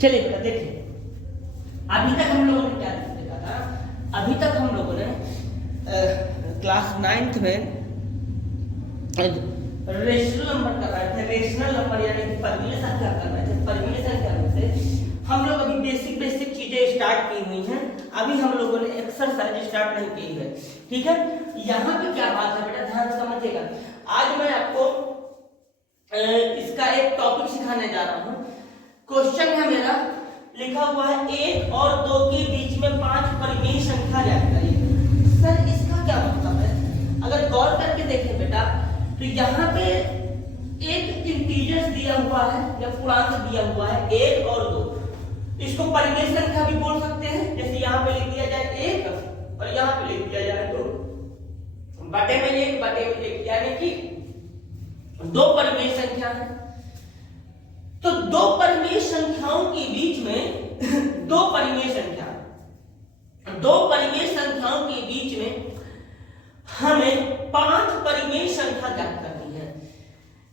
चलिए बेटा देखिए, अभी तक हम लोगों ने क्या देखा था? अभी तक हम लोगों ने क्लास 9th में रेशनल नंबर कर रहे थे। रेशनल नंबर यानी कि परिमेय संख्या कर रहे थे। परिमेय संख्या में से हम लोग अभी बेसिक चीजें स्टार्ट की हुई हैं। अभी हम लोगों ने एक्सरसाइज स्टार्ट नहीं की है, ठीक है। यहाँ पे क्या बात है बेटा, ध्यान से समझिएगा। आज मैं आपको इसका एक टॉपिक सिखाने जा रहा हूँ। क्वेश्चन है मेरा, लिखा हुआ है 1 और 2 के बीच में 5 परिमेय संख्या ज्ञात करिए। सर इसका क्या मतलब है? अगर गौर करके देखें बेटा, तो यहाँ पे एक इंटीजर्स दिया हुआ है या पूर्णांक दिया हुआ है 1 और 2। इसको परिमेय संख्या भी बोल सकते हैं। जैसे यहाँ पे लिख दिया जाए 1 और यहाँ पे लिख दिया जाए 2, बटे में 1 बटे में 1, यानी कि 2 परिमेय संख्या है। तो 2 परिमेय संख्याओं के बीच में 2 परिमेय संख्याओं के बीच में हमें 5 परिमेय संख्या ज्ञात करनी है।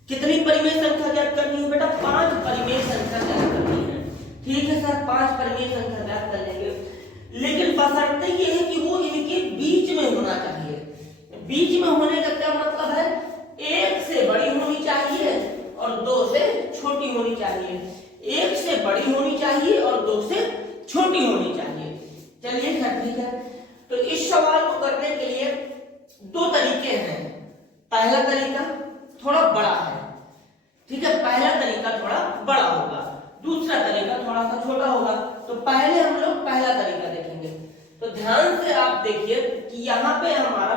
कितनी परिमेय संख्या ज्ञात करनी है बेटा? 5 परिमेय संख्या ज्ञात करनी है। ठीक है सर, 5 परिमेय संख्या ज्ञात कर लेंगे, लेकिन बशर्ते ये है कि वो इनके बीच में होना चाहिए। बीच में होने का क्या मतलब है? 1 से बड़ी होनी चाहिए और 2 से छोटी होनी चाहिए। 1 से बड़ी होनी चाहिए और 2 से छोटी होनी चाहिए। चलिए सर ठीक है। तो इस सवाल को करने के लिए 2 तरीके हैं। पहला तरीका थोड़ा बड़ा है, ठीक है। पहला तरीका थोड़ा बड़ा होगा, दूसरा तरीका थोड़ा सा छोटा होगा। तो पहले हम लोग पहला तरीका देखेंगे। तो ध्यान से आप देखिए कि यहाँ पे हमारा,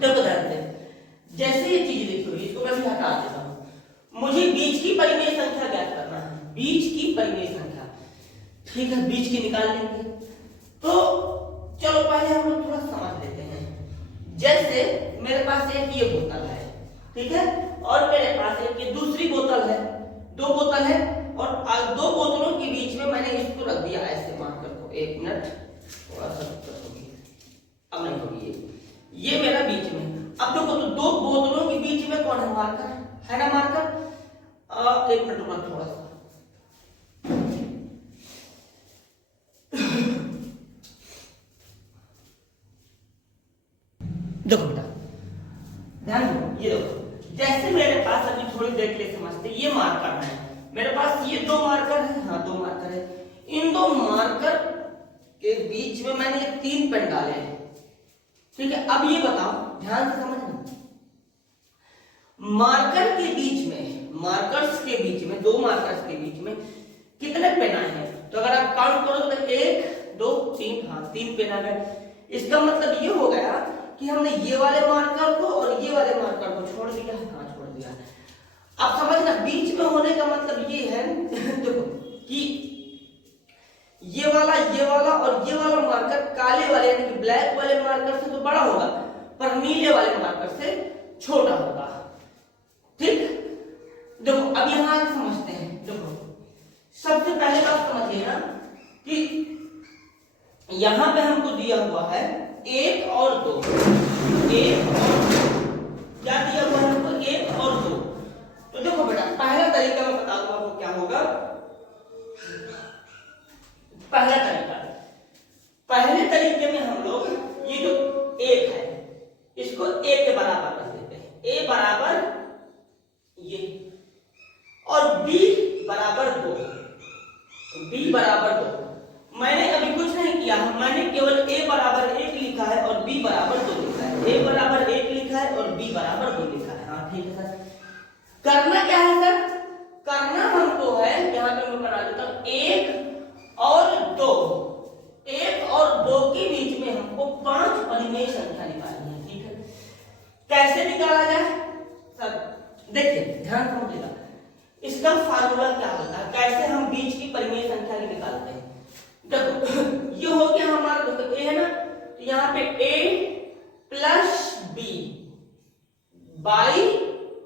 देखो ध्यान से, जैसे ये चीज लिखी हुई इसको मैं भी हटा देता हूं। मुझे बीच की परिमेय संख्या ज्ञात करना है, बीच की परिमेय संख्या, ठीक है। बीच की निकाल लेंगे। तो चलो पहले हम लोग थोड़ा समझ लेते हैं। जैसे मेरे पास एक ये बोतल है, ठीक है, और मेरे पास एक ये दूसरी बोतल है। 2 बोतल है और 2 बोतलों के बीच में मैंने इसको रख दिया ऐसे मार्कर को। 1 मिनट, थोड़ा सा दिक्कत होगी, अब नहीं होगी। ये मेरा बीच में। अब देखो तो 2 बोतलों के बीच में कौन है? मार्कर है ना, मार्कर। 1 मिनट रुको थोड़ा सा। देखो बेटा ध्यान दो, ये देखो, जैसे मेरे पास अभी थोड़ी देर के लिए समझते, ये मार्कर है मेरे पास, ये 2 मार्कर है, हाँ 2 मार्कर है। इन 2 मार्कर के बीच में मैंने 3 पेन डाले हैं, ठीक है। अब ये बताओ, ध्यान से समझना, मार्कर के बीच में, मार्कर्स के बीच में, 2 मार्कर्स के बीच में कितने पेन आए हैं? तो अगर आप काउंट करो तो 1 2 3, हाँ 3 पेन आ गए। इसका मतलब ये हो गया कि हमने ये वाले मार्कर को और ये वाले मार्कर को छोड़ दिया, हाँ छोड़ दिया। आप समझना, बीच में होने का मतलब ये है देखो कि ये वाला और ये वाला मार्कर काले वाले यानी कि ब्लैक वाले मार्कर से तो बड़ा होगा, पर नीले वाले मार्कर से छोटा होगा, ठीक। देखो अब यहां आगे समझते हैं। देखो सबसे पहले बात समझिए ना कि यहां पे हमको दिया हुआ है 1 और 2, 1 और 2, क्या दिया हुआ है हमको? 1 और 2। तो देखो बेटा, पहला तरीका मैं बता दूं आपको क्या होगा। पहला तरीका, पहले तरीके में हम लोग ये जो 1 है इसको 1 के बराबर रख देते हैं, a बराबर ये और b बराबर 2, b बराबर 2। मैंने अभी कुछ नहीं किया, मैंने केवल a बराबर 1 लिखा है और b बराबर 2 लिखा है। a बराबर 1 लिखा है और b बराबर 2 लिखा है, हाँ ठीक है सर। करना क्या है सर? करना हमको है, यहाँ पे मैं बना देता हूँ, 1 और 2, 1 और 2 के बीच में हमको 5 परिमेय संख्या निकालनी है, ठीक है। कैसे निकाला जाए सर? देखिए ध्यान समझिएगा, इसका फार्मूला क्या होता है, कैसे हम बीच की परिमेय संख्या निकालते हैं। देखो ये हो गया हमारा, देखो a है ना, तो यहाँ पे a प्लस b बाई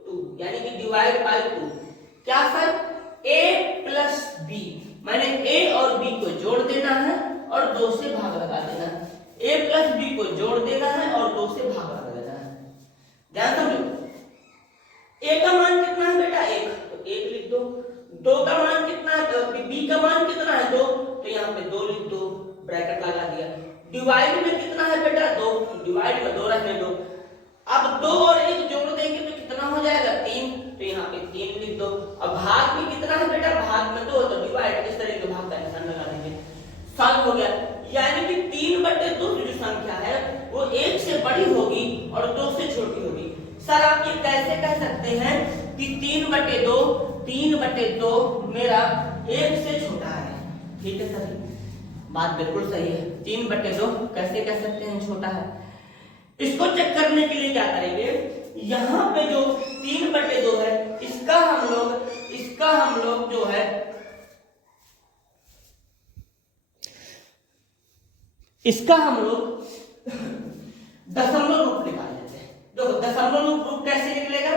2 यानी कि डिवाइड बाई 2। क्या सर? a प्लस b, मैंने a और b को जोड़ देना है और 2 से भाग लगा देना है। a प्लस b को जोड़ देना है और 2 से भाग लगा देना है। ध्यान समझो, a का मान कितना है बेटा? 1, तो 1 लिख दो। 2 का मान कितना है? b का मान कितना है 2, तो यहाँ पे 2 लिख दो, ब्रैकेट लगा दिया। डिवाइड में कितना है बेटा 2, डिवाइड में 2 रहने दो। अब 2 और 1 जोड़ देंगे तो कितना हो जाएगा 3, तो यहाँ पे 3 लिख दो। अब भाग में कितना है बेटा, भाग में 2, तो डिवाइड इस तरह के भाग का निशान लगा देंगे, सॉल्व हो गया। यानी कि 3/2 जो संख्या है वो 1 से बड़ी होगी और 2 से छोटी होगी। सर आप ये कैसे कह सकते हैं कि 3/2 मेरा 1 से छोटा है? ठीक है सर, बात बिल्कुल सही है। 3/2 कैसे कह सकते हैं छोटा है? इसको चेक करने के लिए क्या करेंगे, यहाँ पे जो 3/2 है इसका हम लोग जो है इसका हम लोग दशमलव रूप निकाल लेते हैं। देखो दशमलव रूप कैसे निकलेगा,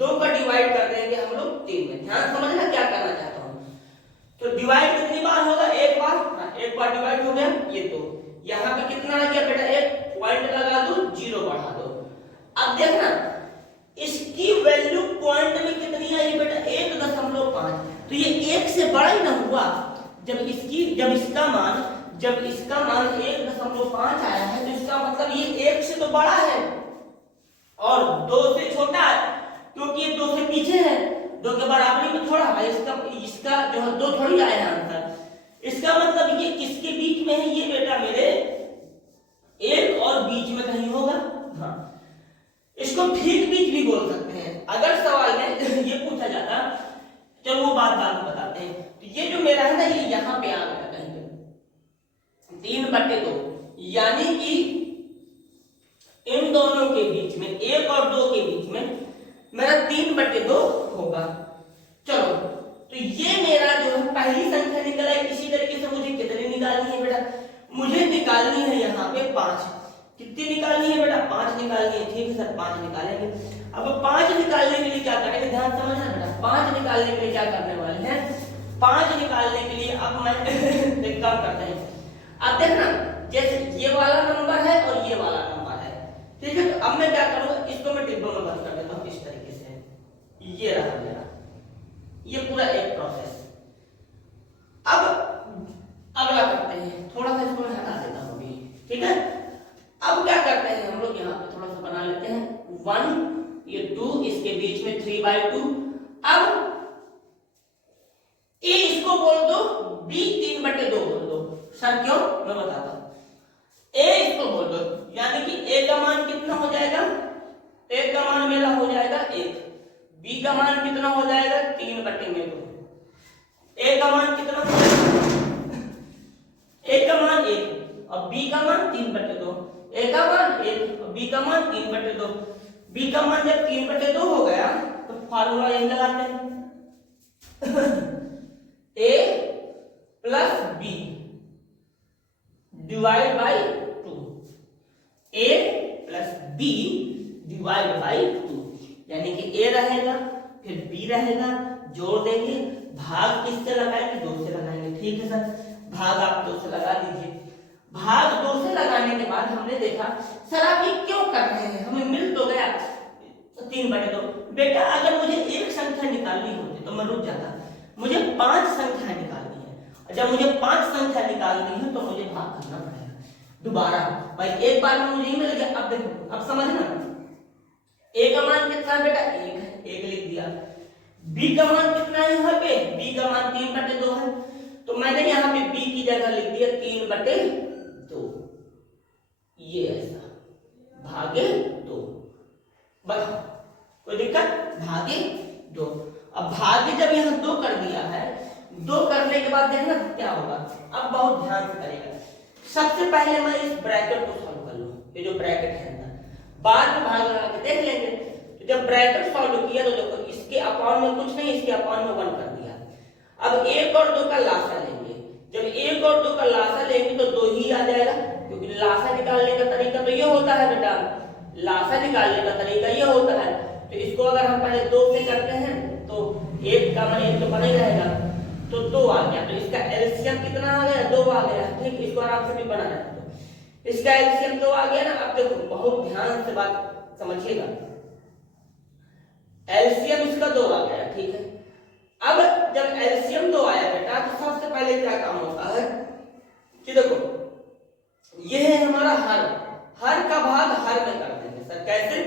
2 का डिवाइड कर देंगे हम लोग 3 में। ध्यान समझना क्या करना चाहता हूं। तो डिवाइड कितनी बार होगा, एक बार। एक बार डिवाइड हो गया ये 2, यहाँ पे कितना आ गया बेटा, एक पॉइंट लगा दो, 0 बढ़ा दो। अब देखना इसकी वैल्यू पॉइंट में कितनी आई बेटा, 1.5। तो ये 1 से बड़ा ही ना हुआ। जब इसका मान 1.5 आया है तो इसका मतलब ये 1 से तो बड़ा है और 2 से छोटा है, क्योंकि ये 2 से पीछे है, 2 के बराबरी में थोड़ा है। इसका जो है 2 थोड़ी आया आंसर। इसका मतलब ये किसके बीच में है, ये बेटा मेरे 1 और बीच में कहीं होगा। हाँ, इसको ठीक बीच भी बोल सकते हैं। अगर सवाल में ये पूछा जाता, चलो वो बात बाद में बताते हैं। तो ये जो मेरा है ना, ये यहाँ पे आ गया कहीं पे 3/2, यानी कि इन दोनों के बीच में, 1 और 2 के बीच में मेरा 3/2 होगा। चलो, तो ये मेरा जो है पहली संख्या निकल आई। इसी तरीके से मुझे कितनी निकालनी है बेटा, मुझे निकालनी है यहाँ पे 5। कितनी निकालनी है बेटा, 5 निकालनी है। ठीक है सर, 5 निकालेंगे। अब 5 निकालने के लिए क्या करेंगे, ध्यान समझना बेटा। 5 निकालने के लिए क्या करने वाले हैं, 5 निकालने के लिए अब मैं एक काम करते हैं। अब देखना, जैसे ये वाला नंबर है और ये वाला नंबर है, ठीक है। तो अब मैं क्या करूंगा, इसको मैं डिब्बों में बंद कर देता हूं इस तरीके से। ये रहा मेरा, ये पूरा एक प्रोसेस। अब अगला करते हैं, थोड़ा सा इसको मैं हटा देता हूं अभी, ठीक है। अब क्या करते हैं हम लोग, यहाँ पे थोड़ा सा बना लेते हैं 1, ये 2, इसके बीच में 3/2। अब ए इसको बोल दो, बी 3/2 बोल दो। सर क्यों, मैं बताता हूं। ए इसको बोल दो, यानी कि ए का मान कितना हो जाएगा, ए का मान मेरा हो जाएगा 1, बी का मान कितना हो जाएगा 3/2। ए का मान कितना हो जाएगा, ए का मान 1 और बी का मान 3/2। ए का मान 1 और बी का मान 3/2। बी का मान जब 3/2 हो गया तो फार्मूला यही लगाते हैं a plus B divide by 2, a plus B divide by 2, यानी कि a रहेगा फिर b रहेगा, जोड़ देंगे, भाग किससे लगाएंगे, 2 से लगाएंगे। ठीक है सर, भाग आप 2 से लगा दीजिए। भाग 2 से लगाने के बाद हमने देखा सर आप ये क्यों कर रहे हैं, हमें मिल तो गया 3/2। बेटा अगर मुझे एक संख्या निकालनी होती तो मैं रुक जाता, मुझे 5 संख्या निकालनी है। जब मुझे 5 संख्या निकालनी है तो मुझे भाग करना पड़ेगा दोबारा। भाई एक बार में मुझे ही मिल गया। अब देखो, अब समझना, a का मान कितना है बेटा, 1 है, 1 लिख दिया। b का मान कितना है यहाँ पे, b का मान 3/2 है, तो मैंने यहाँ पे b की जगह लिख दिया 3/2। ये ऐसा भागे 2, बताओ कोई दिक्कत, भागे 2। अब भागे जब यहाँ 2 कर दिया है, 2 करने के बाद देखना क्या होगा। अब बहुत ध्यान से करेगा। सबसे पहले मैं इस ब्रैकेट को सॉल्व कर लूं, ये जो ब्रैकेट है ना, बाद में भाग लगा के देख लेंगे। तो जब ब्रैकेट सॉल्व किया तो देखो इसके अपॉन में कुछ नहीं, इसके अपॉन में 1 कर दिया। अब 1 और 2 का लासा लेंगे। जब 1 और 2 का लासा लेंगे तो 2 ही आ जाएगा, क्योंकि लासा निकालने का तरीका तो ये होता है बेटा, लासा निकालने का तरीका ये होता है। तो इसको अगर हम पहले 2 से करते हैं तो 1 का मान 1 तो बना ही रहेगा, तो 2 आ गया। तो इसका एलसीएम कितना आ गया, 2 आ गया। ठीक, इसको आराम से भी बना सकते हो, इसका एलसीएम 2 आ गया ना। अब देखो बहुत ध्यान से बात समझिएगा, एलसीएम इसका 2 आ गया। ठीक है, अब जब एलसीएम 2 आया बेटा बेटा तो सबसे पहले क्या काम होता है कि देखो ये है हमारा हर का भाग हर में कर देंगे सर। कैसे?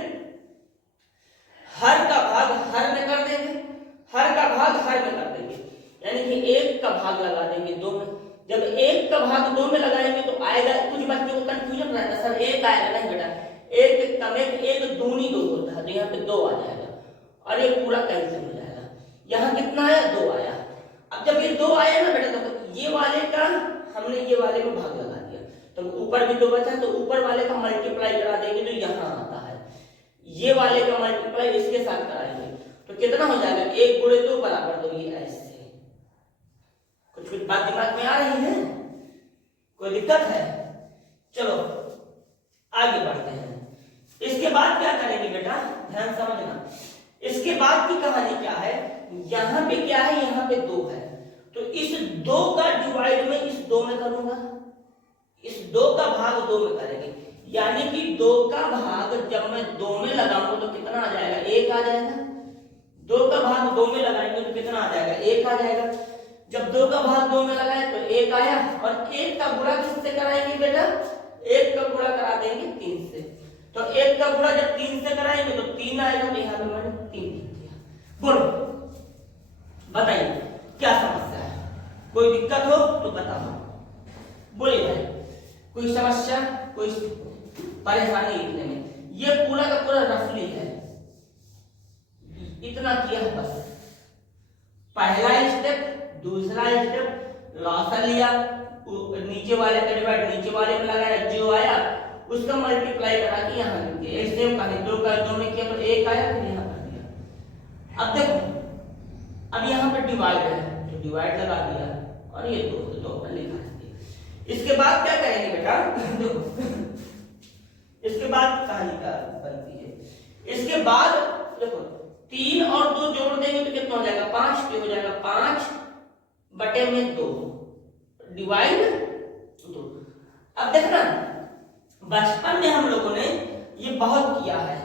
हर का भाग हर में कर देंगे, हर का भाग हर में कर देंगे, यानी कि एक का भाग लगा देंगे दो में। जब एक का भाग दो में लगाएंगे तो आएगा, कुछ बच्चों को कंफ्यूजन रहता है सर एक आएगा, नहीं बेटा, एक कम एक दूनी दो होता है, तो यहाँ पे दो आ जाएगा और ये पूरा कैंसिल हो जाएगा। यहाँ कितना आया? दो आया। अब जब ये दो आया ना बेटा तो ये वाले का हमने ये वाले में भाग लगा दिया, तो ऊपर भी दो बचा, तो ऊपर वाले का मल्टीप्लाई करा देंगे जो यहाँ आता है, ये वाले का मल्टीप्लाई इसके साथ कराएंगे तो कितना हो जाएगा? एक गुणे दो बराबर दो। ये ऐसे कुछ बात दिमाग में आ रही है? कोई दिक्कत है? चलो आगे बढ़ते हैं। इसके बाद क्या करेंगे बेटा, ध्यान समझना। इसके बाद की कहानी क्या है, यहाँ पे क्या है, यहाँ पे दो है, तो इस दो का डिवाइड में इस दो में करूंगा, इस दो का भाग दो में करेंगे, यानी कि दो का भाग जब मैं दो में लगाऊंगा तो कितना आ जाएगा? एक आ जाएगा। दो का भाग दो में लगाएंगे तो कितना आ जाएगा? एक आ जाएगा। जब दो का भाग दो में लगाए तो एक आया, और एक का गुणा किससे कराएंगे बेटा? एक का गुणा करा देंगे तीन से, तो एक का गुणा जब तीन से कराएंगे तो तीन आएगा, तो यहाँ पे मैंने तीन लिख दिया। बोलो बताइए क्या समस्या है? कोई दिक्कत हो तो बताओ, बोलिए भाई। कोई समस्या, कोई परेशानी लिखने में? ये पूरा का पूरा रफली है, इतना किया है बस। पहला स्टेप, दूसरा स्टेप, लॉसा लिया, नीचे वाले का डिवाइड नीचे वाले में लगाया, जो आया उसका मल्टीप्लाई करा के यहाँ लिख दिया। सेम कहानी, दो का दो में किया तो एक आया, फिर यहाँ कर दिया। अब देखो, अब यहाँ पर डिवाइड है तो डिवाइड लगा दिया, और ये दो पर लिखा दिया। इसके बाद क्या करेंगे बेटा? देखो इसके बाद कहानी क्या बनती है। इसके बाद देखो तीन और दो जोड़ देंगे तो कितना हो जाएगा? पांच पे हो जाएगा, 5/2 डिवाइड 2। अब देखना बचपन में हम लोगों ने ये बहुत किया है।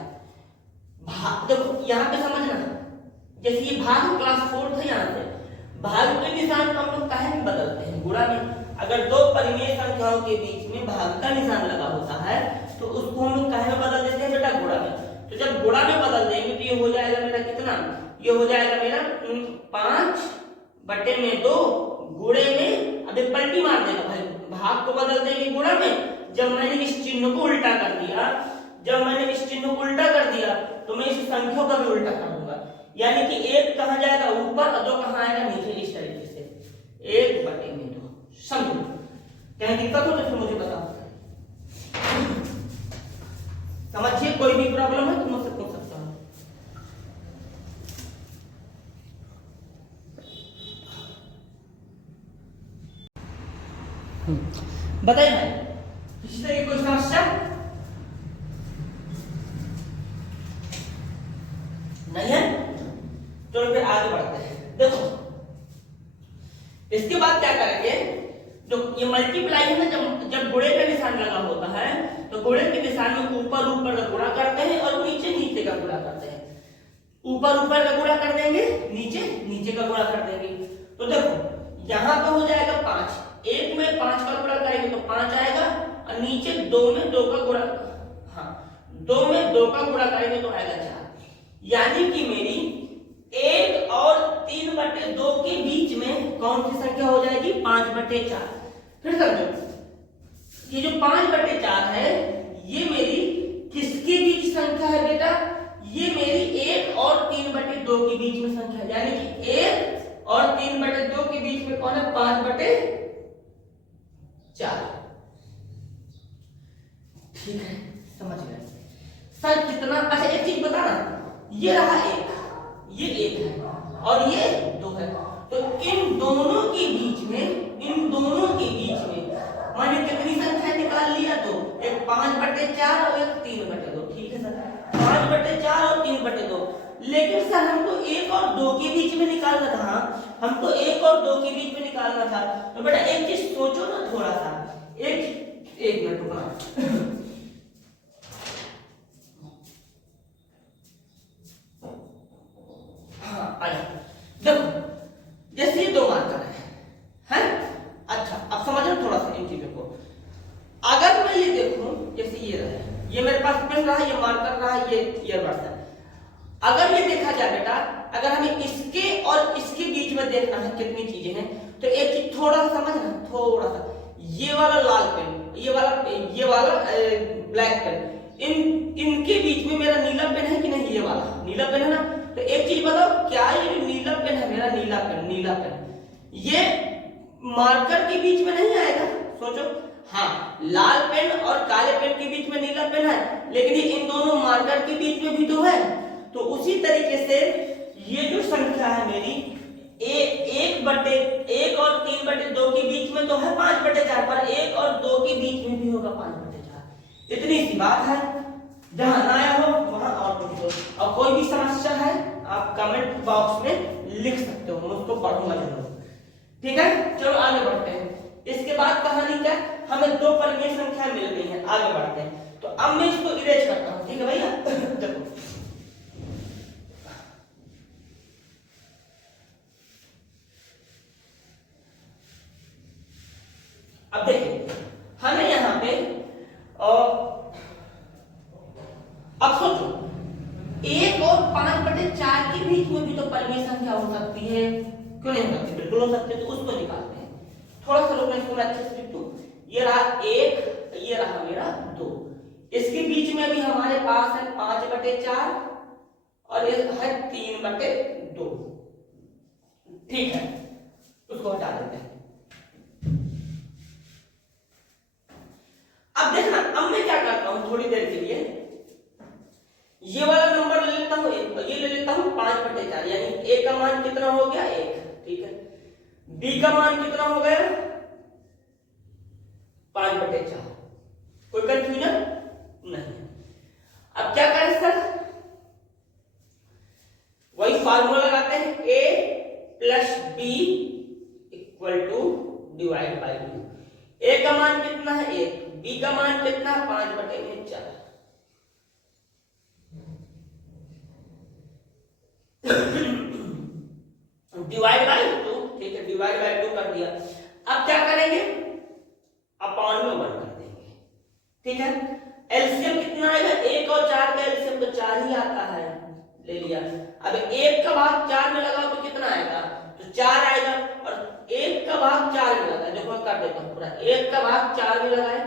देखो यहाँ पे समझना, जैसे ये भाग क्लास 4 था, यहाँ से भाग के निशान को हम लोग काहे में बदलते हैं? गुणा में। अगर दो परिमेय संख्याओं के बीच में भाग का निशान लगा होता है तो उसको हम लोग काहे में बदल देते हैं बेटा? गुणा में। तो जब गुणा में बदल देंगे तो ये हो जाएगा मेरा कितना? ये हो जाएगा मेरा 5/2 गुणे में, अभी पलटी मार देगा भाई, भाग को बदल देंगे गुणा में। जब मैंने इस चिन्ह को उल्टा कर दिया, जब मैंने इस चिन्ह को उल्टा कर दिया तो मैं इस संख्या का भी उल्टा करूंगा, यानी कि एक कहां जाएगा? ऊपर, और दो कहां आएगा? नीचे। इस तरीके से 1/2। समझो? कहीं दिक्कत हो तो फिर मुझे बताओ, समझिए। कोई भी प्रॉब्लम है तो मुझसे पूछ सकता हूं। बताइए भाई, किसी तरह की कोई समस्या नहीं है? चलो फिर आगे बढ़ते हैं। देखो इसके बाद क्या करेंगे, जो ये मल्टीप्लाई है ना, जब गुणे का निशान लगा होता है तो गुणे के निशान में ऊपर ऊपर का गुणा करते हैं और नीचे नीचे का गुणा करते हैं। ऊपर ऊपर का गुणा कर देंगे, नीचे नीचे का गुणा कर देंगे। तो देखो यहाँ पे हो जाएगा 5, एक में 5 का गुणा करेंगे तो 5 आएगा, और नीचे 2 में 2 का गुणा, हाँ 2 में 2 का गुणा करेंगे तो आएगा 4, यानी कि मेरी 1 और 3/2 के बीच में कौन सी संख्या हो जाएगी? 5/4। फिर समझो, ये जो 5/4 है ये मेरी किसके बीच संख्या है बेटा? ये मेरी 1 और 3/2 के बीच में संख्या है, यानी कि 1 और 3/2 के बीच में कौन है? 5/4। ठीक है, समझ गए सर कितना? अच्छा एक चीज बता ना, ये रहा 1, ये 1 है और ये 2 है, तो इन दोनों के बीच में मैंने कितनी संख्या निकाल लिया? तो एक 5/4 और एक 3/2। ठीक है सर, 5/4 और 3/2। लेकिन सर हमको 1 और 2 के बीच में निकालना था, हमको 1 और 2 के बीच में निकालना था। तो बेटा एक चीज सोचो ना थोड़ा सा, एक मिनट रुकना। हाँ आया, देखो जैसे ये 2 मार्कर है, पेन रहा, ये मार्कर रहा, ये ईयरबड्स है। अगर ये देखा जाए बेटा, अगर हमें इसके और इसके बीच में देखना है कितनी चीजें हैं, तो एक चीज थोड़ा सा समझना, थोड़ा सा, ये वाला लाल पेन, ये वाला ब्लैक पेन, इनके बीच में मेरा नीला पेन है कि नहीं? ये वाला नीला पेन है ना। तो एक चीज बताओ, क्या ये जो नीला पेन है मेरा, नीला पेन ये मार्कर के बीच में नहीं आएगा? सोचो। हाँ, लाल पेन और काले पेन के बीच में नीला पेन है, लेकिन ये इन दोनों मार्कर के बीच में भी तो है। तो उसी तरीके से ये जो संख्या है मेरी, 1 और 3/2 के बीच में तो है 5/4, पर 1 और 2 के बीच में भी होगा 5/4। इतनी सी बात है। जहां ना आया हो वहां और पूछ लो, और कोई भी समस्या है आप कमेंट बॉक्स में लिख सकते हो, मैं उसको पढ़ूंगा जरूर। ठीक है, चलो आगे बढ़ते हैं। इसके बाद कहानी क्या, हमें 2 परिमेय संख्या मिल गई है, आगे बढ़ते हैं। तो अब मैं इसको इरेज करता हूं, ठीक है भैया। देखो अब देखिए, हमें यहां पे अब सोचो, 1 और 5/4 के बीच में भी तो परिमेय संख्या हो सकती है, क्यों नहीं हो सकती? बिल्कुल हो सकती है। तो उसको निकालते हैं। थोड़ा सा रुकना, इसको मैं अच्छे से लिख दूं। ये रहा 1, ये रहा मेरा 2, इसके बीच में भी हमारे पास है 5/4 और ये है 3/2। ठीक है, उसको हटा देते हैं। अब देखना, अब मैं क्या करता हूं थोड़ी देर के लिए, ये वाला नंबर ले लेता हूं, ये ले लेता हूं 5/4, यानी a का मान कितना हो गया? 1। ठीक है, b का मान कितना हो गया? 5/4। कोई कंफ्यूजन नहीं। अब क्या करें सर? वही फार्मूला लगाते हैं, a + b = divide by 2। a का मान कितना है? 1। b का मान कितना है? 5/4। Divide by 2। ठीक है, डिवाइड बाई 2 कर दिया। अब क्या करेंगे? अपॉन में 1 कर देंगे। ठीक है, एलसीएम कितना आएगा? 1 और 4 का एलसीएम तो 4 ही आता है, ले लिया। अब 1 का भाग 4 में लगाओ तो कितना आएगा? तो 4 आएगा। और 1 का भाग 4 में लगाए, देखो मैं कर देता हूं पूरा। 1 का भाग 4 में लगाए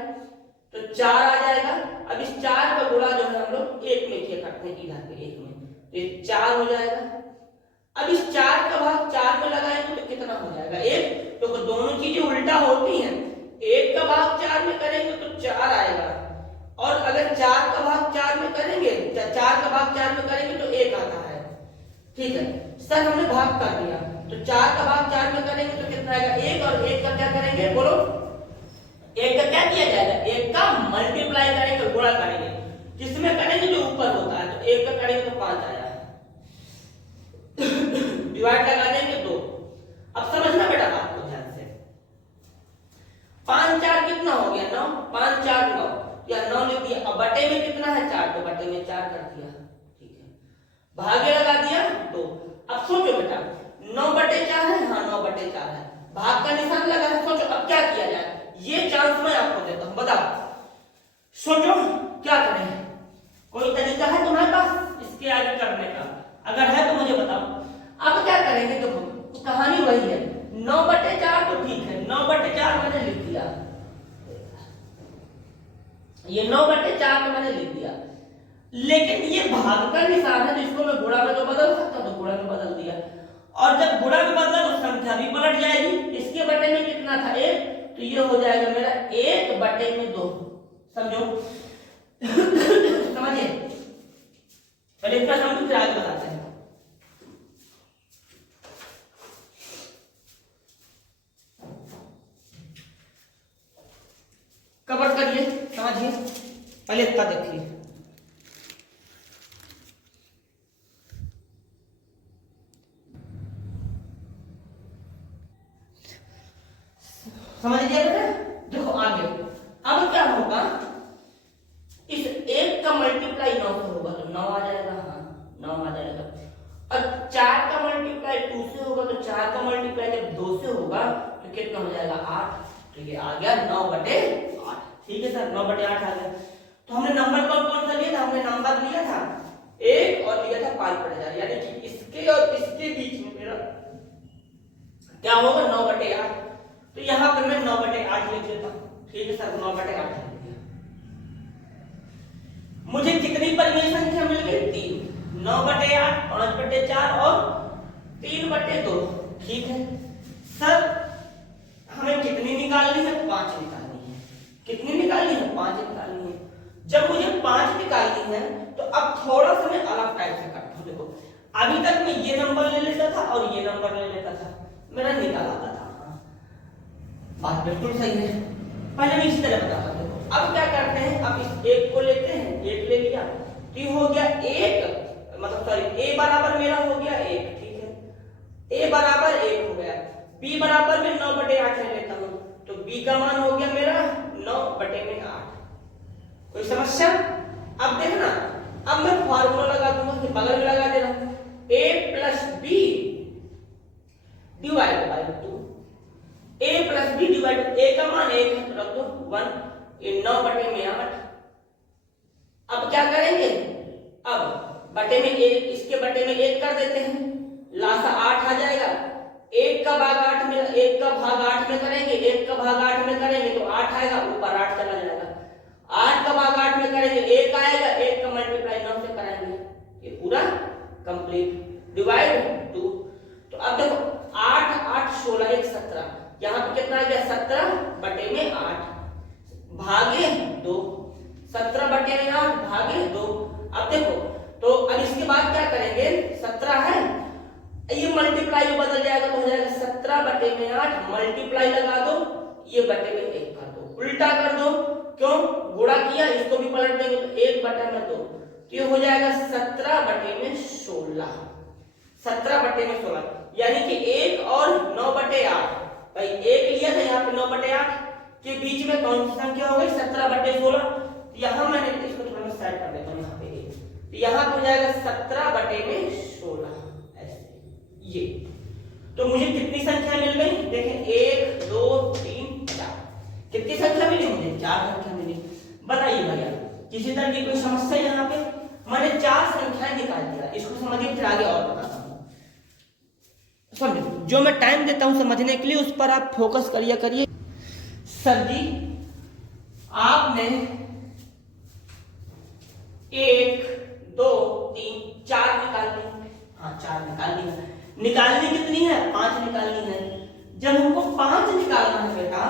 तो 4 आ जाएगा। अब इस 4 का गुणा जो है हम लोग 1 में किया करते हैं, इधर पे 1 में, तो ये 4 हो जाएगा। अब इस 4 का भाग 4 में लगाएंगे तो कितना हो जाएगा? 1। तो दोनों चीजें उल्टा होती हैं, 1 का भाग 4 में करेंगे तो 4 आएगा, और अगर 4 का भाग 4 में करेंगे, 4 का भाग 4 में करेंगे तो 1 आता है। ठीक है सर, हमने भाग कर दिया, तो 4 का भाग 4 में करेंगे तो कितना आएगा? 1। और 1 का क्या करेंगे? बोलो, 1 का क्या किया जाएगा? 1 का मल्टीप्लाई करेंगे, गुणा करेंगे। किसमें करेंगे? जो ऊपर होता है। तो 1 का करेंगे तो 5 आया, डिवाइड लगा देंगे 2। अब समझना बेटा आपको ध्यान से, 5 4 कितना हो गया? 9। 5 4 9, या 9 लिख दिया। अब बटे में कितना है? 4, तो बटे में 4 कर दिया। ठीक है, भागे लगा दिया 2। अब सोचो बेटा, 9/4 है, हाँ 9/4 है, भाग का निशान लगा है। सोचो अब क्या किया जाए, ये चांस मैं आपको देता हूं, बताओ सोचो क्या करें? कोई तरीका है तुम्हारे पास इसके आगे करने का? अगर है तो मुझे बताओ। अब क्या करेंगे? देखो कहानी वही है, 9/4 तो ठीक है, 9/4 मैंने लिख दिया, ये 9/4 तो मैंने लिख दिया, लेकिन ये भाग का निशान है, जिसको मैं गुणा में तो बदल सकता, तो गुणा में बदल दिया। और जब गुणा में बदला तो संख्या भी पलट जाएगी। इसके बटे में कितना था? 1, तो ये हो जाएगा मेरा 1/2। समझो? समझिए, पहले इतना समझो फिर आगे बताते हैं। कवर करिए, समझिए, पहले इतना देखिए। समझ लिया बेटा? देखो आगे, अब क्या होगा? इस 1 का मल्टीप्लाई 9 से होगा तो 9 आ जाएगा, हाँ 9 आ जाएगा। और 4 का मल्टीप्लाई 2 से होगा तो 4 का मल्टीप्लाई जब 2 से होगा तो कितना हो जाएगा? 8। तो ये आ गया 9/8। ठीक है सर, 9/8 आ गया। तो हमने नंबर कौन कौन सा लिया था, हमने नंबर लिया था 1 और लिया था 5/4, यानी कि इसके और इसके बीच में मेरा क्या होगा 9/8। तो यहाँ पे मैं 9/8 लिख देता हूँ। ठीक है सर, 9/8 लिख दिया। मुझे कितनी परिमेय संख्या मिल गई, 3। 9/8, 5/4 और 3/2। ठीक है सर, हमें कितनी निकालनी है, 5 निकालनी है। कितनी निकालनी है, 5 निकालनी है। जब मुझे 5 निकालनी है तो अब थोड़ा सा मैं अलग टाइप से करता हूं। देखो अभी तक मैं ये नंबर ले लेता था और ये नंबर ले लेता था, मेरा निकाल आता था। बात बिल्कुल सही है, पहले मैं इसी तरह बताता हूं। देखो अब क्या करते हैं, अब इस 1 को लेते हैं, 1 ले लिया तो ये हो गया 1, मतलब सॉरी a बराबर मेरा हो गया 1। ठीक है, a बराबर 1 हो गया। b बराबर में 9/8 ले लेता हूं, तो b का मान हो गया मेरा 9/8। कोई समस्या? अब देखना, अब मैं फार्मूला लगा दूंगा, बगल में लगा दे रहा हूं, a plus b divide by 2। a plus b divide, a का मान 1 है तो रख दो 1, ये 9/8। अब क्या करेंगे, अब बटे में 1, इसके बटे में 1 कर देते हैं, लासा 8 आ जाएगा। 1 का भाग 8 में, 1 का भाग 8 में करेंगे, 1 का भाग 8 में करेंगे तो 8 आएगा, ऊपर 8 चला जाएगा। 8 का भाग 8 में करेंगे 1 आएगा, 1 का मल्टीप्लाई 9 से कराएंगे, ये पूरा कंप्लीट। डिवाइड 2, तो अब देखो 8 8 16 1 17, यहाँ पे कितना आ गया 17/8 भागे 2, 17/8 भागे 2। अब देखो तो अब इसके बाद क्या करेंगे, 17 है, ये मल्टीप्लाई में बदल जाएगा तो हो जाएगा 17/8 मल्टीप्लाई लगा दो, ये बटे में 1 कर दो, उल्टा कर दो, क्यों गुणा किया, इसको भी पलट देंगे तो 1/2, तो ये हो जाएगा 17/16। 17/16 यानी कि 1 और 9/8, भाई 1 लिया था यहाँ पे 9/8 के बीच में कौन सी संख्या हो गई, 17/16। यहाँ मैंने इसको थोड़ा सा साइड कर देता हूँ, यहाँ पे तो यहाँ हो जाएगा 17/16 ऐसे ये। तो मुझे कितनी संख्या मिल गई, देखें 1 2 3 4, कितनी संख्या मिली मुझे, 4 संख्या मिली। बताइए भैया किसी तरह की कोई समस्या, यहाँ पे मैंने 4 संख्याएं निकाल दिया, इसको समझिए फिर आगे और बताता हूँ। समझो, जो मैं टाइम देता हूँ समझने के लिए उस पर आप फोकस करिए। सर जी आपने 1 2 3 4 निकाल ली, हाँ 4 निकाल ली। निकालनी कितनी है, 5 निकालनी है। जब हमको 5 निकालना है बेटा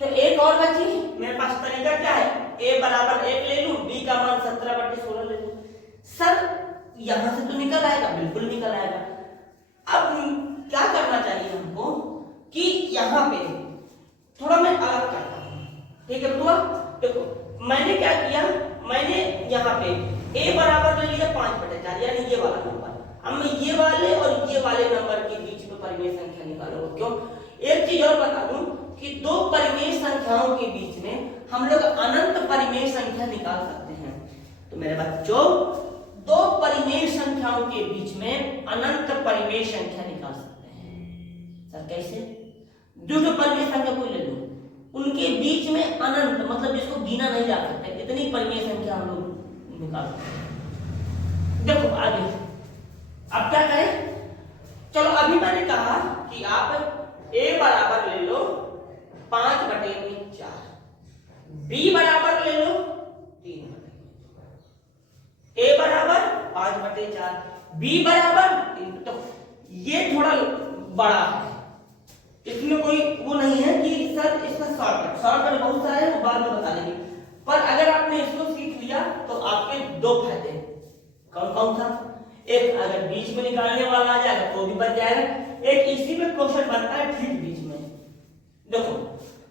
तो एक और बची, मेरे पास तरीका क्या है, a बराबर 1 ले लूं, b का मान 17/16 ले लूं। सर यहां से तो निकल आएगा, बिल्कुल निकल आएगा। अब क्या करना चाहिए हमको कि यहाँ पे थोड़ा मैं अलग करता हूँ। ठीक है बटुआ, देखो मैंने क्या किया, मैंने यहाँ पे a बराबर ले लिया 5/4 यानी ये वाला नंबर। अब मैं ये वाले और ये वाले नंबर के बीच में परिमेय संख्या निकालूंगा। क्यों, एक चीज और बता दूं कि 2 परिमेय संख्याओं के बीच में हम लोग अनंत परिमेय संख्या निकाल सकते हैं। तो मेरे बच्चों 2 परिमेय संख्याओं के बीच में अनंत परिमेय संख्या निकाल सकते हैं। सर कैसे, जो परिमेय संख्या कोई ले लो, उनके बीच में अनंत मतलब जिसको गिना नहीं जा सकता, इतनी परिमेय संख्या हम लोग निकाल सकते हैं। देखो आगे अब क्या करें, चलो अभी मैंने कहा कि आप a बराबर ले लो 5/4, b बराबर ले लो 3, a बराबर 5/4, b बराबर 3। तो ये थोड़ा बड़ा है, इसमें कोई वो नहीं है कि सर इसका शॉर्टकट बहुत सारे हैं, वो बाद में बता देंगे। पर अगर आपने इसको सीख लिया तो आपके 2 फायदे, कौन कौन था, एक अगर बीच में निकालने वाला आ जाएगा तो भी बन जाएगा, एक इसी में क्वेश्चन बनता है ठीक बीच में। देखो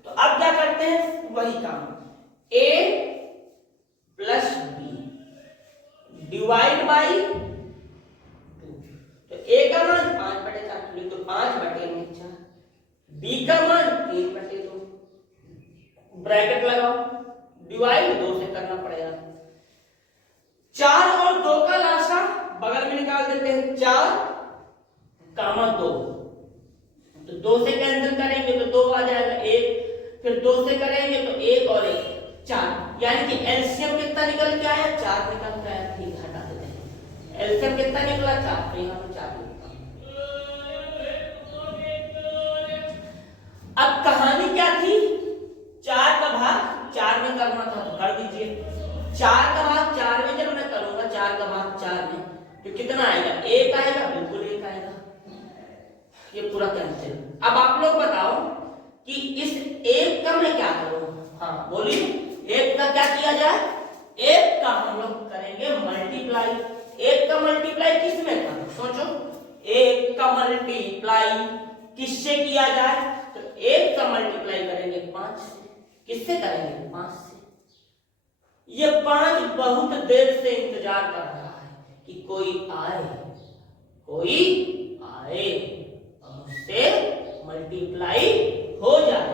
तो अब क्या करते हैं, वही काम, a plus b divide by 2। तो a का मान 5/4 तो 5/4, b का मान 3/2, ब्रैकेट लगाओ, डिवाइड 2 से करना पड़ेगा। 4 और 2 का लासा बगल में निकाल देते हैं, 4 कामा 2, तो 2 से कैंसिल करेंगे तो 2 आ जाएगा, 1 फिर 2 से करेंगे तो 1 और 1 4, यानी कि एलसीएम कितना निकल के आया, 4 निकल के आया। ठीक है, हटा देते हैं। एलसीएम कितना निकला, 4, तो यहाँ पे 4 निकला। अब कहानी क्या थी, 4 का भाग 4 में करना था, तो कर दीजिए। 4 का भाग 4 में जब मैं करूंगा, 4 का भाग 4 में, तो कितना आएगा, 1 आएगा, बिल्कुल 1 आएगा। ये पूरा कैंसिल। अब आप लोग बताओ कि इस 1 का मैं क्या करूं। हाँ बोलिए, 1 का क्या किया जाए, 1 का हम लोग करेंगे मल्टीप्लाई। 1 का मल्टीप्लाई किस में करें, सोचो। 1 का मल्टीप्लाई किससे किया जाए, तो 1 का मल्टीप्लाई करेंगे 5 से। किससे करेंगे, 5 से। ये 5 बहुत देर से इंतजार कर रहा है कि कोई आए, कोई आए और मुझसे मल्टीप्लाई हो जाए।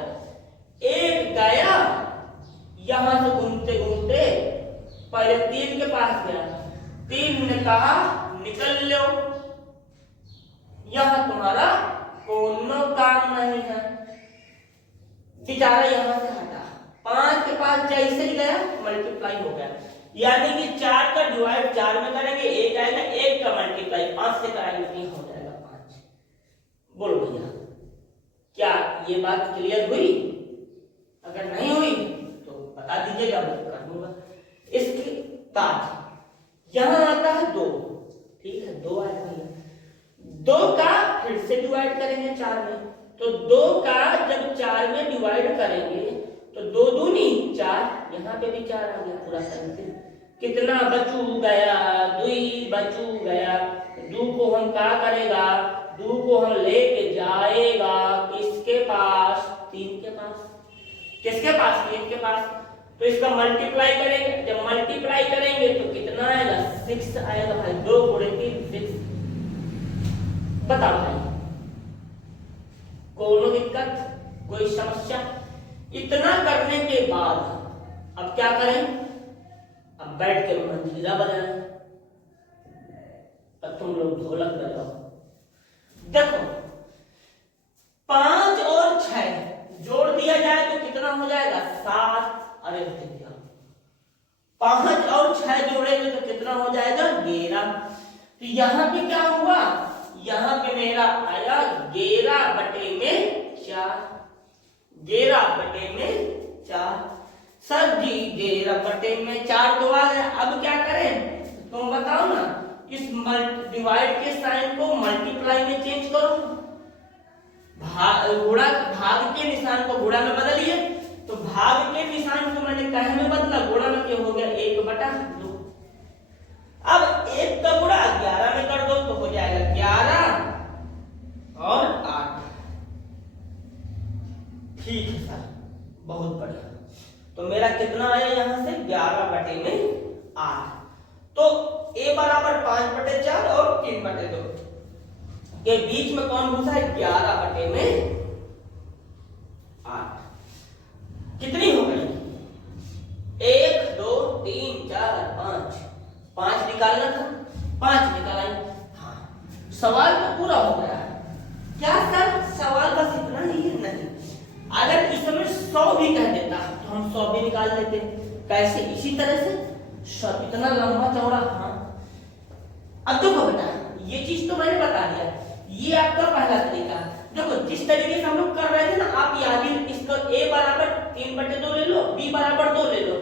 1 गया, यहां से घूमते घूमते पहले 3 के पास गया। 3 ने कहा निकल लो, यहां तुम्हारा कोनो काम नहीं है, बेचारा यहां से हटा। 5 के पास जैसे ही गया, मल्टीप्लाई हो गया। यानी कि 4 का डिवाइड 4 में करेंगे, 1 आएगा, 1 का मल्टीप्लाई 5 से कराएंगे, तो हो जाएगा 5। बोलो भैया, क्या ये बात क्लियर हुई? अगर नहीं हुई तो बता दीजिएगा, मैं कर दूंगा। इसके बाद यहां आता है 2। ठीक है, 2 आया भैया। 2 का फिर से डिवाइड करेंगे 4 में, तो 2 का जब 4 में डिवाइड करेंगे तो 2 दूनी 4, यहाँ पे भी 4 आ गया, पूरा कैंसिल। कितना बचू गया, 2 बचू गया। 2 को हम क्या करेगा, 2 को हम लेके जाएगा किसके पास, 3 के पास। किसके पास, 3 के पास। तो इसका मल्टीप्लाई करेंगे, जब मल्टीप्लाई करेंगे तो कितना आएगा, 6 आएगा भाई। 2 गुणे 3 6। बताओ भाई, कोई दिक्कत, कोई समस्या? इतना करने के बाद अब क्या करें, अब बैठ के मंजीरा बजाएं। अब तुम लोग ढोलक बजाओ। देखो, 5 और 6 जोड़ दिया जाए तो कितना हो जाएगा, 7। अरे भैया, 5 और 6 जोड़ेंगे तो कितना हो जाएगा, 11। तो यहां पे क्या हुआ, यहां पे मेरा आया 11/4। 11/4। सर जी 11/4 तो आ गया। अब क्या करें, तुम बताओ ना। इस डिवाइड के साइन को मल्टीप्लाई में चेंज करो। भाग के निशान को गुणा में बदलिए। तो भाग के निशान को मैंने कहे में बदला, गुणा में क्या हो गया, 1/2। अब 1 का गुणा 11 में कर दो तो हो जाएगा 11 और 8। ठीक है सर, बहुत बढ़िया। तो मेरा कितना आया यहाँ से, 11/8। तो a बराबर 5/4 और 3/2 के बीच में कौन घुसा है, 11/8। कितनी हो गई, 1 2 3 4 5। 5 निकालना था, 5 निकाला। हाँ, सवाल तो पूरा हो गया। क्या सर सवाल बस इतना ही है? नहीं, अगर इसमें 100 भी कह देता तो हम 100 भी निकाल लेते। कैसे, इसी तरह से। सब इतना लंबा चौड़ा। हाँ, अब देखो बेटा, ये चीज तो मैंने बता दिया, ये आपका पहला तरीका। देखो, जिस तरीके से हम लोग कर रहे थे ना, आप याद ही इसको a बराबर 3/2 ले लो, b बराबर 2 ले लो,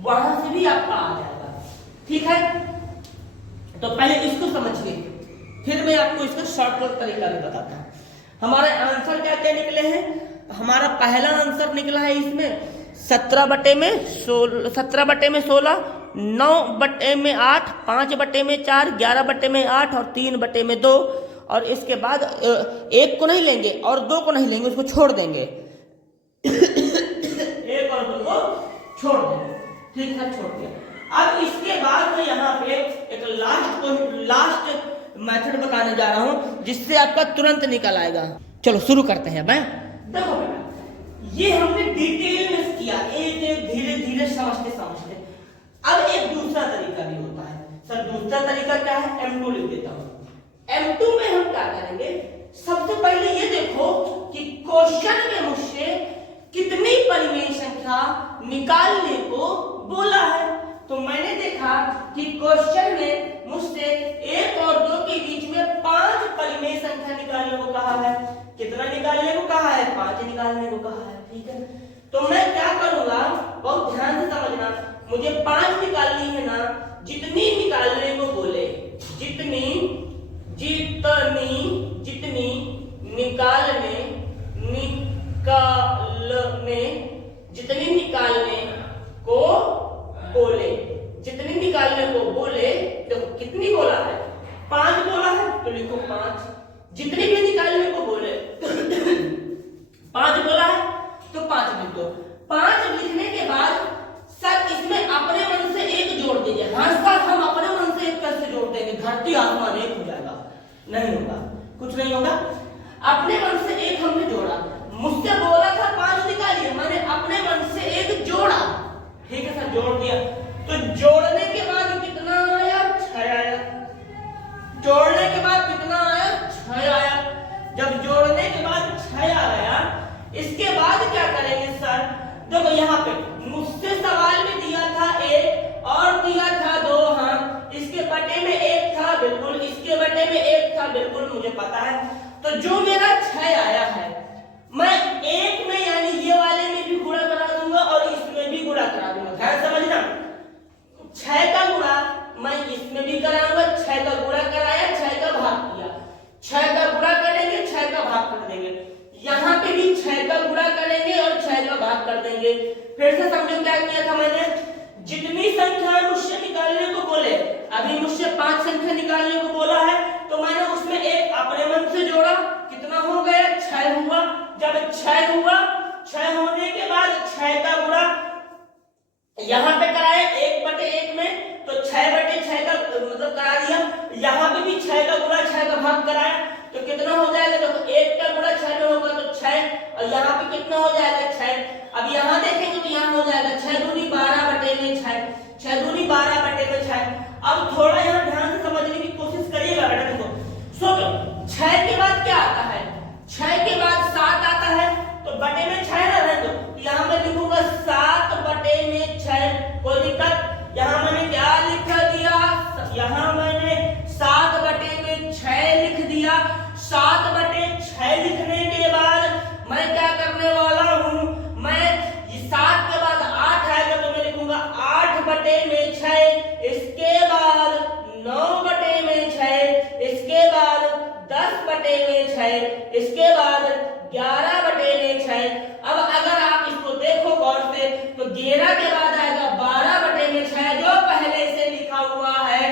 वहां से भी आपका आ जाएगा। ठीक है, तो पहले इसको समझिए, फिर मैं आपको इसका शॉर्टकट तरीका भी बताता हूँ। हमारे आंसर क्या क्या निकले हैं। हमारा पहला आंसर निकला है इसमें 17/16, 17/16, 9/8, 5/4, 11/8 और 3/2। और इसके बाद 1 को नहीं लेंगे और 2 को नहीं लेंगे, उसको छोड़ देंगे। 1 और 2 को छोड़ देंगे। ठीक है, छोड़ दिया। अब इसके बाद मैं यहाँ पे एक लास्ट मेथड बताने जा रहा हूँ, जिससे आपका तुरंत निकल आएगा। चलो शुरू करते हैं। मैं देखो बेटा, ये हमने डिटेल में किया, एक धीरे धीरे समझते समझते। अब एक दूसरा तरीका भी होता है। सर दूसरा तरीका क्या है, M2 लिख देता हूँ। M2 में हम क्या करेंगे, सबसे पहले ये देखो कि क्वेश्चन में मुझसे कितनी परिमेय संख्या निकालने को निकालने को कहा है, ठीक है। तो मैं क्या करूंगा, बहुत ध्यान से समझना, मुझे 5 निकालनी है ना, जितनी निकालने को बोले, जितनी निकालने को बोले, देखो कितनी बोला है, 5 बोला है तो लिखो 5। जितनी भी निकालने को बोले 5 बोला है तो 5 लिख दो। 5 लिखने के बाद सर इसमें अपने मन से एक जोड़ दीजिए। हाँ सर हम अपने मन से एक कैसे जोड़ देंगे, धरती आसमान एक हो जाएगा? नहीं होगा, कुछ नहीं होगा। अपने मन से एक हमने जोड़ा, मुझसे बोला था 5 निकालिए, मैंने अपने मन से एक जोड़ा, ठीक है सर, जोड़ दिया। तो जोड़ने के बाद कितना आया, 6 आया। जोड़ने के बाद कितना आया, 6 आया। जब जोड़ने के बाद 6 आया, इसके बाद क्या करेंगे सर, देखो यहाँ पे मुझसे सवाल में दिया था 1 और दिया था 2, हाँ इसके बटे में 1 था बिल्कुल, इसके बटे में 1 था बिल्कुल, मुझे पता है। तो जो मेरा 6 आया है, मैं 1 में यानी ये वाले में भी गुणा करा दूंगा और इसमें भी गुणा करा दूंगा। ध्यान समझना, 6 का गुणा मैं इसमें भी कराऊंगा, 6 का गुणा कराया, 6 का भाग किया, 6 का गुणा करेंगे, 6 का भाग कर देंगे। यहाँ पे भी 6 का गुणा करेंगे और 6 का भाग कर देंगे। फिर से समझो क्या किया था मैंने, जितनी संख्या मुझसे निकालने को बोले, अभी मुझसे 5 संख्या निकालने को बोला है, तो मैंने उसमें एक अपने मन से जोड़ा, कितना हो गया, 6 हुआ। जब 6 हुआ, 6 होने के बाद 6 का गुणा यहाँ पे कराया 1/1 में, तो 6/6 का मतलब करा दिया। यहाँ पे भी 6 का गुणा 6 का भाग कराया, तो कितना हो जाएगा, देखो 1 का गुणा 6 में होगा तो 6, और यहाँ पे कितना हो जाएगा, 6। अब यहाँ देखेंगे तो यहाँ हो जाएगा 6 दूनी 12/6, 6 दूनी 12/6। अब थोड़ा यहाँ ध्यान से समझने की कोशिश करिएगा बेटा। देखो सोचो, 6 के बाद क्या आता है, 6 के बाद 7 आता है, तो बटे में 6 ना रहे, तो यहाँ मैं लिखूंगा 7/6। कोई दिक्कत, यहाँ मैंने क्या लिख दिया, यहाँ मैंने 7/6 लिख दिया। 7/6 लिखने के बाद मैं क्या करने वाला हूँ, मैं 7 के बाद 8 आएगा तो मैं लिखूंगा 8/6। इसके बाद 9/6, इसके बाद 10/6, इसके बाद 11/6। अब अगर आप इसको देखो गौर से, तो 11 के बाद आएगा 12/6, जो पहले से लिखा हुआ है।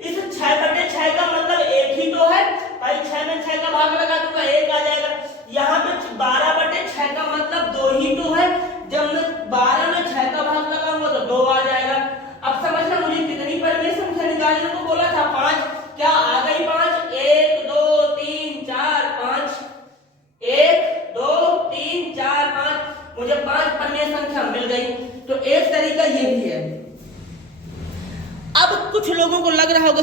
इस 6/6 का मतलब 1 ही तो है भाई, 6 में 6 का भाग लगा दूंगा 1 आ जाएगा। यहाँ पे 12/6 का मतलब 2 ही तो है, जब मैं 12 में 6 का भाग लगाऊंगा तो 2 आ जाएगा। अब समझना, मुझे कितनी परिमेय संख्या निकालने को बोला था, 5। क्या आ गई 5? 1 2 3 4 5, 1 2 3 4 5, मुझे 5 परिमेय संख्या मिल गई। तो एक तरीका ये भी है। अब कुछ लोगों को लग रहा होगा